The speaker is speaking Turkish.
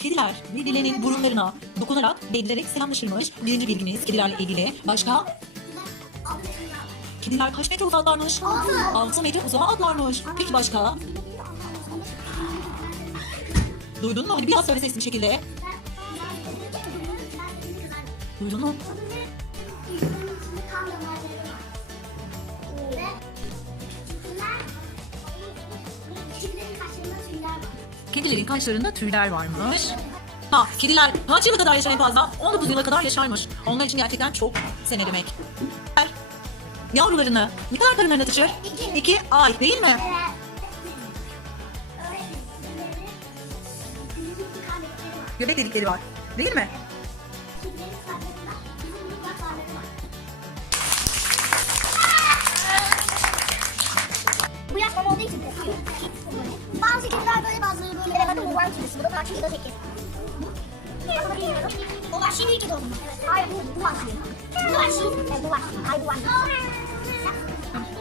Kediler birbirlerinin burunlarına dokunarak, değdirerek selamlaşırmış. Birinci bilginiz kedilerle ilgili. Başka? Kediler kaç metre uzaklarmış? Altı. 6 metre uzağa atlarmış. Peki başka? Duydun mu? Hadi biraz söyle sesli bir şekilde. Duydun mu? Kedilerin kaşlarında tüyler varmış. Ha, kediler kaç yıla kadar yaşar en fazla? 19 yıla kadar yaşarmış. Onlar için gerçekten çok sene demek. Yavrularını ne kadar karınlarına taşır? İki. İki ay değil mi? Göbek delikleri var. Değil mi? ułamki, zbudowała do siebie. No właśnie, idzie do mnie. Ale właśnie, no właśnie, ale właśnie, ale właśnie.